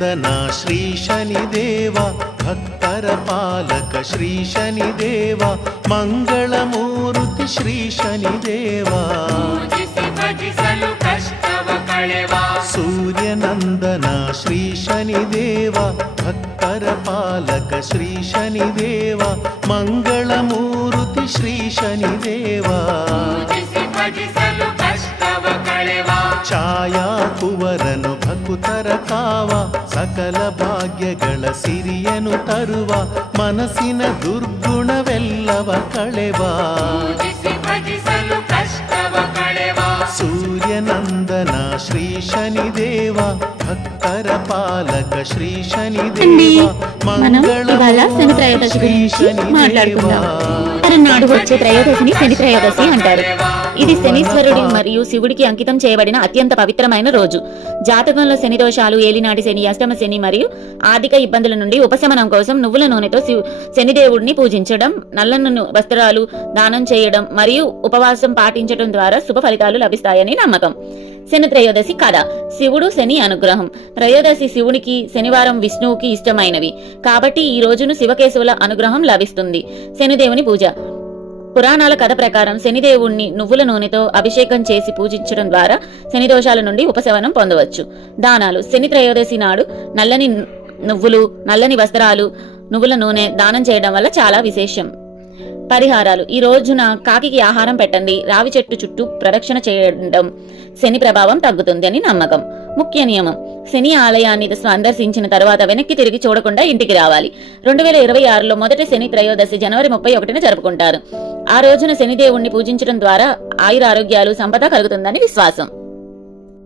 సూర్యనందన శ్రీ శనిదేవ భక్ತರ పాలక శ్రీ శనిదేవ మంగళమూర్తి శ్రీ శనిదేవ సూర్యనందన శ్రీ శనిదేవ భక్ತರ పాలక శ్రీ శనిదేవ మంగళమూర్తి శ్రీ శనిదేవ ಛಾಯಾ ಕುವರನು ಭಕುತರ ಕಾವ ಸಕಲ ಭಾಗ್ಯಗಳ ಸಿರಿಯನು ತರುವ ಮನಸ್ಸಿನ ದುರ್ಗುಣವೆಲ್ಲವ ಕಳೆವ సూర్యనందన శ్రీ శనిదేవ భక్ತರ పాలక శ్రీ శనిదేవ శని త్రయోదశి గురించి మాట్లాడుకుందాం. నాడు వచ్చే త్రయోదశిని శని త్రయోదశి అంటారు. ఇది శనీశ్వరుడి మరియు శివుడికి అంకితం చేయబడిన అత్యంత పవిత్రమైన రోజు. జాతకంలో శని దోషాలు, ఏలినాటి శని, అష్టమ శని మరియు ఆర్థిక ఇబ్బందుల నుండి ఉపశమనం కోసం నువ్వుల నూనెతో శనిదేవుడిని పూజించడం, నల్లని వస్త్రాలు దానం చేయడం మరియు ఉపవాసం పాటించడం ద్వారా శుభ ఫలితాలు లభిస్తాయని నమ్మకం. శని త్రయోదశి కథ. శివుడు శని అనుగ్రహం. త్రయోదశి శివునికి, శనివారం విష్ణువుకి ఇష్టమైనవి కాబట్టి ఈ రోజును శివకేశవుల అనుగ్రహం లభిస్తుంది. శనిదేవుని పూజ. పురాణాల కథ ప్రకారం శనిదేవుణ్ణి నువ్వుల నూనెతో అభిషేకం చేసి పూజించడం ద్వారా శని దోషాల నుండి ఉపశమనం పొందవచ్చు. దానాలు. శని త్రయోదశి నాడు నల్లని నువ్వులు, నల్లని వస్త్రాలు, నువ్వుల నూనె దానం చేయడం వల్ల చాలా విశేషం. పరిహారాలు. ఈ రోజున కాకికి ఆహారం పెట్టండి. రావి చెట్టు చుట్టూ ప్రదక్షిణ చేయడం శని ప్రభావం తగ్గుతుంది అని నమ్మకం. ముఖ్య నియమం. శని ఆలయాన్ని సందర్శించిన తర్వాత వెనక్కి తిరిగి చూడకుండా ఇంటికి రావాలి. 2026లో మొదటి శని త్రయోదశి జనవరి 31న జరుపుకుంటారు. ఆ రోజున శనిదేవుణ్ణి పూజించడం ద్వారా ఆయురారోగ్యాలు, సంపద కలుగుతుందని విశ్వాసం.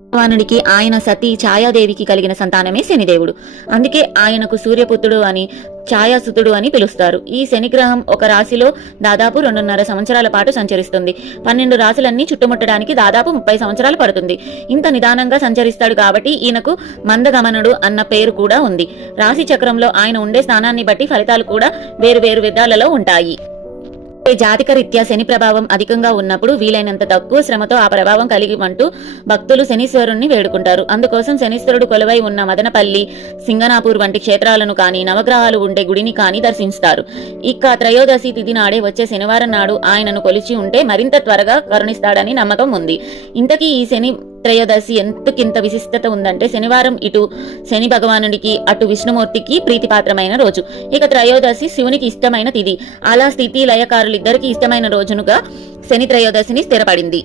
భగవానుడికి ఆయన సతీ ఛాయాదేవికి కలిగిన సంతానమే శనిదేవుడు. అందుకే ఆయనకు సూర్యపుత్రుడు అని, ఛాయాసుతుడు అని పిలుస్తారు. ఈ శనిగ్రహం ఒక రాశిలో దాదాపు 2.5 సంవత్సరాల పాటు సంచరిస్తుంది. 12 రాశులన్నీ చుట్టుముట్టడానికి దాదాపు 30 సంవత్సరాలు పడుతుంది. ఇంత నిదానంగా సంచరిస్తాడు కాబట్టి ఈయనకు మందగమనుడు అన్న పేరు కూడా ఉంది. రాశి చక్రంలో ఆయన ఉండే స్థానాన్ని బట్టి ఫలితాలు కూడా వేరు వేరు విధాలలో ఉంటాయి. జాతక రీత్యా శని ప్రభావం అధికంగా ఉన్నప్పుడు వీలైనంత తక్కువ శ్రమతో ఆ ప్రభావం కలిగి అంటూ భక్తులు శనీశ్వరుణ్ణి వేడుకుంటారు. అందుకోసం శనీశ్వరుడు కొలువై ఉన్న మదనపల్లి, సింగనాపూర్ వంటి క్షేత్రాలను కానీ, నవగ్రహాలు ఉండే గుడిని కానీ దర్శిస్తారు. ఇక త్రయోదశి తిథి నాడే వచ్చే శనివారం నాడు ఆయనను కొలిచి ఉంటే మరింత త్వరగా కరుణిస్తాడని నమ్మకం ఉంది. ఇంతకీ ఈ శని త్రయోదశి ఎంతకింత విశిష్టత ఉందంటే, శనివారం ఇటు శని భగవానుడికి, అటు విష్ణుమూర్తికి ప్రీతిపాత్రమైన రోజు. ఇక త్రయోదశి శివునికి ఇష్టమైన తిథి. అలా స్థితి లయకారులిద్దరికీ ఇష్టమైన రోజునుగా శని త్రయోదశిని స్థిరపడింది.